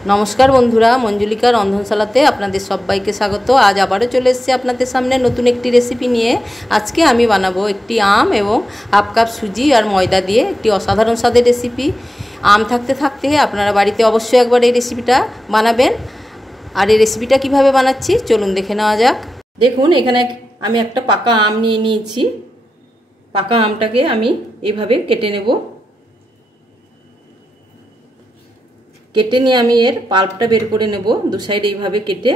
नमस्कार बंधुरा मंजुलिका रंधनशालाते आपनादेर सबाइके स्वागत। आज आबारो चले एसेछि आपनादेर सामने नतून एकटी रेसिपि निये। आजके आमी बानाबो एकटी आम एवं हाफ कप सुजी और मयदा दिए एकटी असाधारण स्वादेर रेसिपि। आम थाकते थाकते आपनारा बाड़ीते अवश्यई एकबार एई रेसिपिटा बानाबेन। और एई रेसिपिटा किभाबे बानाच्छि चलुन देखे नेওয়া যাক। देखुन एखाने आमी एकटा पाका आम निये निয়েছি। पाका आमटाके आमी এইভাবে কেটে নেব। केटे निয়ে আমি এর পাল্পটা বের করে নেব। দু সাইড এইভাবে কেটে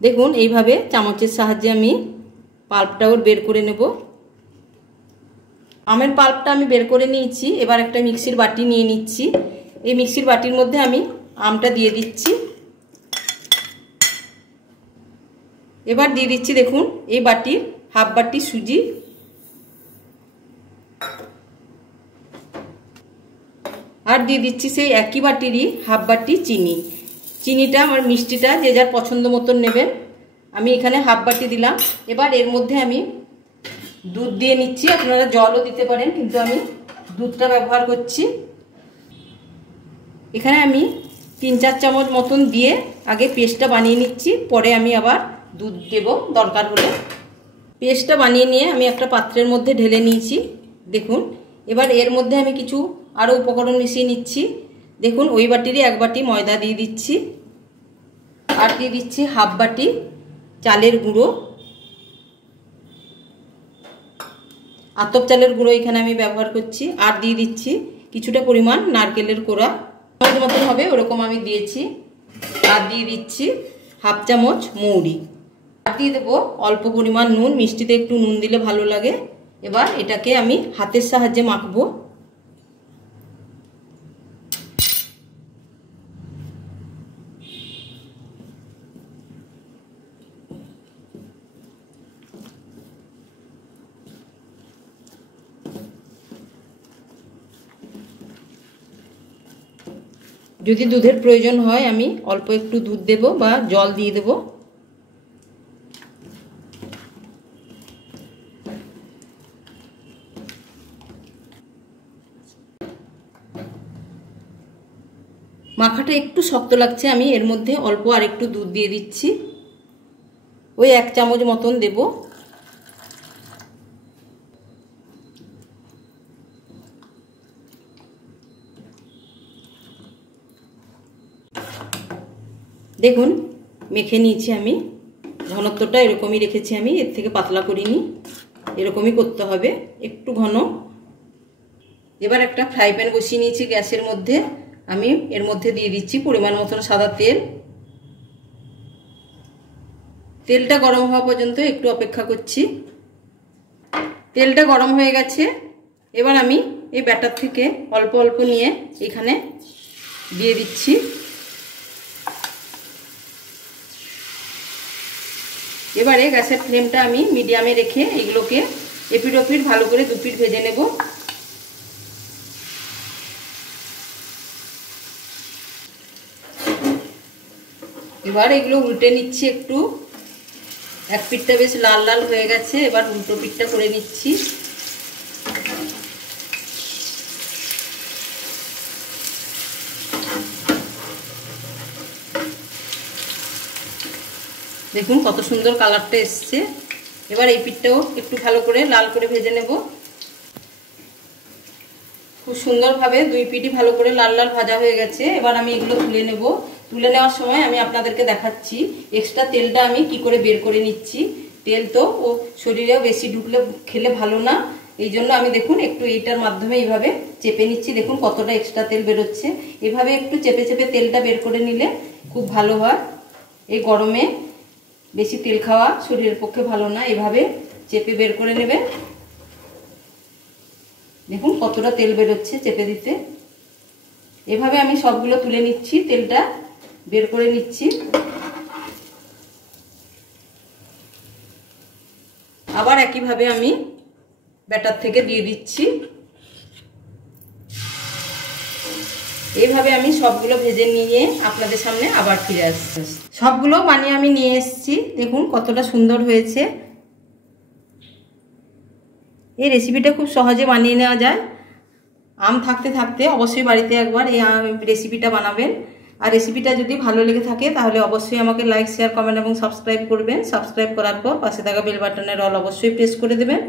দেখুন এইভাবে চামচের সাহায্যে আমি পাল্পটাও বের করে নেব। আমের পাল্পটা আমি বের করে নিয়েছি। এবার একটা মিক্সির বাটি নিয়ে নিচ্ছি। এই মিক্সির বাটির মধ্যে আমি আমটা দিয়ে দিচ্ছি। এবার দিয়ে দিচ্ছি দেখুন এই বাটির হাফ বাটি সুজি, और दिए दिच्छी से एक ही बाटिरी हाफ बाटी चीनी। चीनीटा और मिष्टिटा जे जार पछंद मतन नेबेन। आमी एखाने हाफ बाटी दिलाम। एबार एर मध्य आमी दूध दिए निচ্ছি। आपनारा जलও दिते पारेन किन्तु आमी दूधटा व्यवहार करছি। एखाने आमी 3-4 चामच मतन दिए आगे पेस्टटा बानिয়ে নিচ্ছি। পরে আমি আবার दूध দেব দরকার হলে। পেস্টটা বানিয়ে নিয়ে আমি একটা পাত্রের মধ্যে ঢেলে নিয়েছি। দেখুন এবার এর মধ্যে আমি কিছু আরও উপকরণ মিশিয়ে নিচ্ছি। দেখুন ওই বাটিরই এক বাটি ময়দা দিয়ে দিচ্ছি আর দিয়ে দিচ্ছি হাফ বাটি চালের গুঁড়ো। আতপ চালের গুঁড়ো এখানে আমি ব্যবহার করছি। আর দিয়ে দিচ্ছি কিছুটা পরিমাণ নারকেলের কোড়া, চামচ মতন হবে ওরকম আমি দিয়েছি। আর দিয়ে দিচ্ছি হাফ চামচ মৌরি। আর দিয়ে দেবো অল্প পরিমাণ নুন, মিষ্টিতে একটু নুন দিলে ভালো লাগে। এবার এটাকে আমি হাতের সাহায্যে মাখবো। যদি দুধের প্রয়োজন হয় আমি অল্প একটু দুধ দেব বা জল দিয়ে দেব। মাখাটা একটু শক্ত লাগছে, আমি এর মধ্যে অল্প আর একটু দুধ দিয়ে দিচ্ছি। ওই 1 চামচ মতন দেব। দেখুন মেখে নিয়েছি আমি। ঘনত্বটা এরকমই রেখেছি আমি, এর থেকে পাতলা করিনি। এরকমই করতে হবে, একটু ঘন। এবার একটা ফ্রাই প্যান বসিয়ে নিয়েছি গ্যাসের মধ্যে। আমি এর মধ্যে দিয়ে দিচ্ছি পরিমাণ মতন সাদা তেল। তেলটা গরম হওয়া পর্যন্ত একটু অপেক্ষা করছি। তেলটা গরম হয়ে গেছে। এবার আমি এই ব্যাটার থেকে অল্প অল্প নিয়ে এখানে দিয়ে দিচ্ছি। এবারে গ্যাসের ফ্লেমটা আমি মিডিয়ামে রেখে এগুলোকে এপিট ওপিট ভালো করে দুপিট ভেজে নেব। এবার এগুলো উল্টে নিচ্ছি একটু। এক পিঠটা বেশ লাল লাল হয়ে গেছে, এবার উল্টো পিঠটা করে নিচ্ছি। দেখুন কত সুন্দর কালারটা এসছে। এবার এই পিঠটাও একটু ভালো করে লাল করে ভেজে নেব। খুব সুন্দরভাবে দুই পিঠই ভালো করে লাল লাল ভাজা হয়ে গেছে। এবার আমি এগুলো তুলে নেব। তুলে নেওয়ার সময় আমি আপনাদেরকে দেখাচ্ছি এক্সট্রা তেলটা আমি কি করে বের করে নিচ্ছি। তেল তো ও শরীরেও বেশি ঢুকলে খেলে ভালো না, এই জন্য আমি দেখুন একটু এইটার মাধ্যমে এইভাবে চেপে নিচ্ছি। দেখুন কতটা এক্সট্রা তেল বেরোচ্ছে। এভাবে একটু চেপে চেপে তেলটা বের করে নিলে খুব ভালো হয়। এই গরমে বেশি তেল খাওয়া শরীরের পক্ষে ভালো না, এভাবে চেপে বের করে নেবে। দেখুন কতটা তেল বেরোচ্ছে চেপে দিতে। এভাবে আমি সবগুলো তুলে নিচ্ছি, তেলটা বের করে নিচ্ছি। আবার একইভাবে আমি ব্যাটার থেকে দিয়ে দিচ্ছি। এইভাবে আমি সবগুলো ভেজে নিয়ে আপনাদের সামনে আবার ফিরে আসছি। সবগুলো বানিয়ে আমি নিয়ে এসেছি। দেখুন কতটা সুন্দর হয়েছে। এই রেসিপিটা খুব সহজে বানিয়ে নেওয়া যায়। আম থাকতে থাকতে অবশ্যই বাড়িতে একবার এই রেসিপিটা বানাবেন। আর রেসিপিটা যদি ভালো লেগে থাকে তাহলে অবশ্যই আমাকে লাইক, শেয়ার, কমেন্ট এবং সাবস্ক্রাইব করবেন। সাবস্ক্রাইব করার পর পাশে থাকা বেল বাটনের অল অবশ্যই প্রেস করে দেবেন,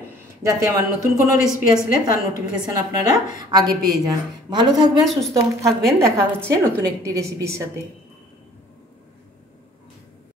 যাতে আমার নতুন কোনো রেসিপি আসলে তার নোটিফিকেশান আপনারা আগে পেয়ে যান। ভালো থাকবেন, সুস্থ থাকবেন। দেখা হচ্ছে নতুন একটি রেসিপির সাথে।